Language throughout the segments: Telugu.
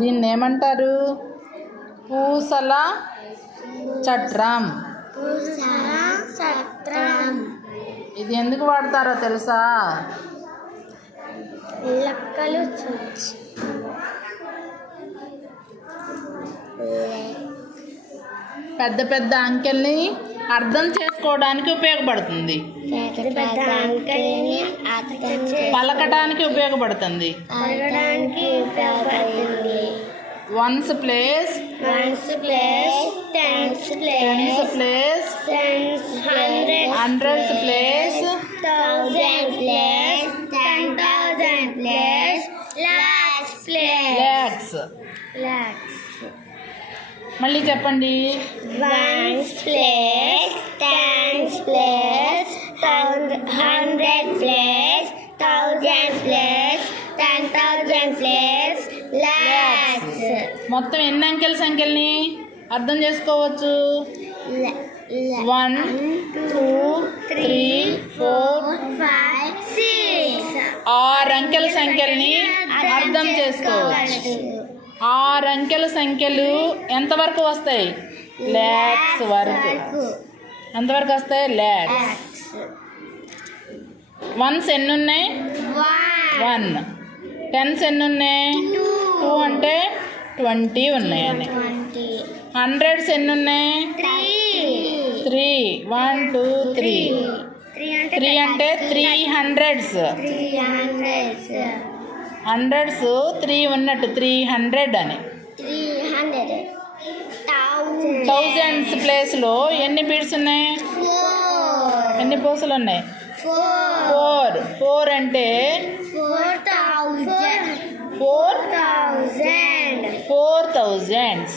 దీన్ని ఏమంటారు? పూసల చట్రం. ఇది ఎందుకు వాడతారో తెలుసా? లెక్కలు పెద్ద పెద్ద అంకెల్ని అర్థం చేసుకోవడానికి ఉపయోగపడుతుంది. పలకడానికి ఉపయోగపడుతుంది. Ones place, tens place, hundreds place, lakhs. మళ్ళీ చెప్పండి. Ones place, tens place, hundred place, thousand place, 10,000 place, lakhs. మొత్తం ఎన్ని అంకెల సంఖ్యల్ని అర్థం చేసుకోవచ్చు? 1 2 3 4 5 6 6 అంకెల సంఖ్యల్ని అర్థం చేసుకోవచ్చు. 6 అంకెల సంఖ్యలు ఎంతవరకు వస్తాయి? లాక్స్ వరకు. ఎంతవరకు వస్తాయి? లాక్స్. వన్స్ ఎన్ని ఉన్నాయి? 1. టెన్స్ ఎన్ని ఉన్నాయి? 2 అంటే 20 ఉన్నాయని. హండ్రెడ్స్ ఎన్ని ఉన్నాయి? 3. 1 2 3. 3 అంటే 300s. హండ్రెడ్స్ 3 ఉన్నట్టు 300 అని. థౌజండ్స్ ప్లేస్లో ఎన్ని బీడ్స్ ఉన్నాయి? ఎన్ని పూసలు ఉన్నాయి? 4 అంటే 4,000.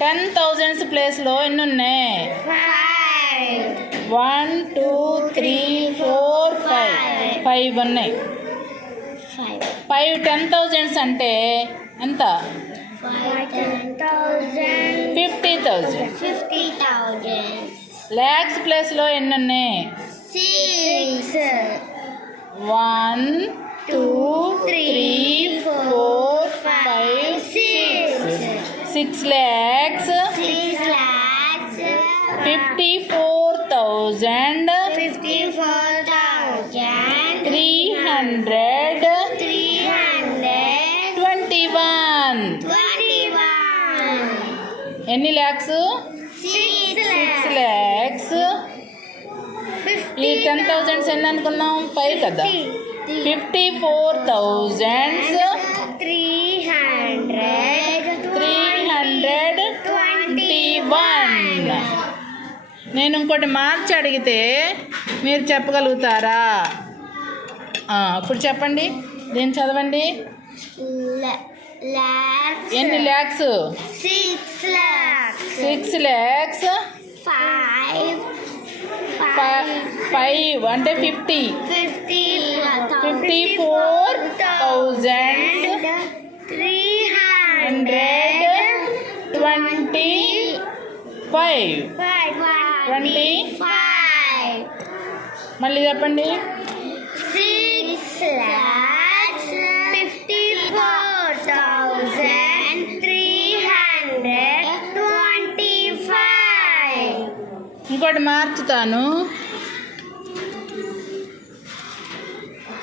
10,000s ప్లేస్లో ఎన్ని ఉన్నాయి? 1 2 3 4 5 ఉన్నాయి. 5 10,000s అంటే ఎంత? 50,000. లాక్స్ ప్లేస్లో ఎన్ని ఉన్నాయి? 1 2 3 4 5 6 lakhs 54,000 321. ఎన్ని ల్యాక్స్? 6 lakhs. ఈ 10,000 ఎన్ని అనుకున్నాం? 5 కదా. 54,321. నేను ఇంకోటి మార్చి అడిగితే మీరు చెప్పగలుగుతారా? ఇప్పుడు చెప్పండి. దీన్ని చదవండి. ఎన్ని ల్యాక్స్? 6 lakhs. 5 అంటే 50. 54,325. మళ్ళీ చెప్పండి. 6,54,325. ఇంకోటి మార్చుతాను,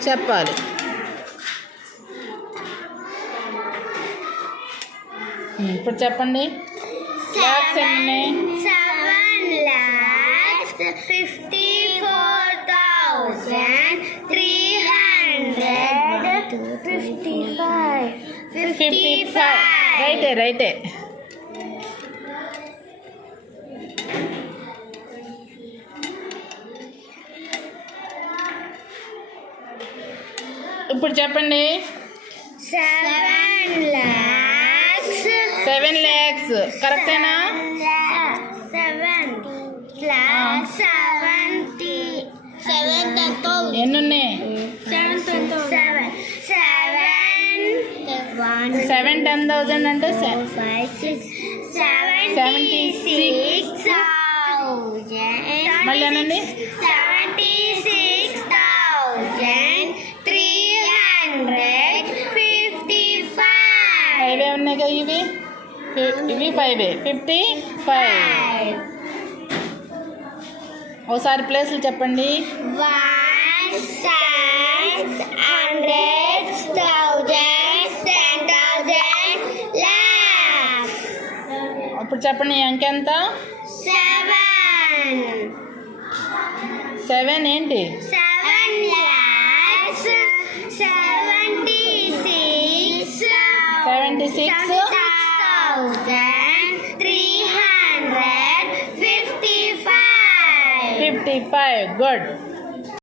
చెప్పాలి. ఇప్పుడు చెప్పండి. లాక్స్ ఎన్ని? 7,54,355. రైటే. ఇప్పుడు చెప్పండి. 7 lakhs కరెక్టేనా? 7,000 ఎన్ని ఉన్నాయి? 7 10,000 అంటే 76,000. మళ్ళీ అనండి. 76,355. ఇవి 5 55. ఒకసారి ప్లేస్లు చెప్పండి. 1 cents, hundreds, thousands, 10,000, lakhs. అప్పుడు చెప్పండి ఈ అంకె ఎంత? 7. 7 ఏంటి? 7 lakhs, 76, 55. Good.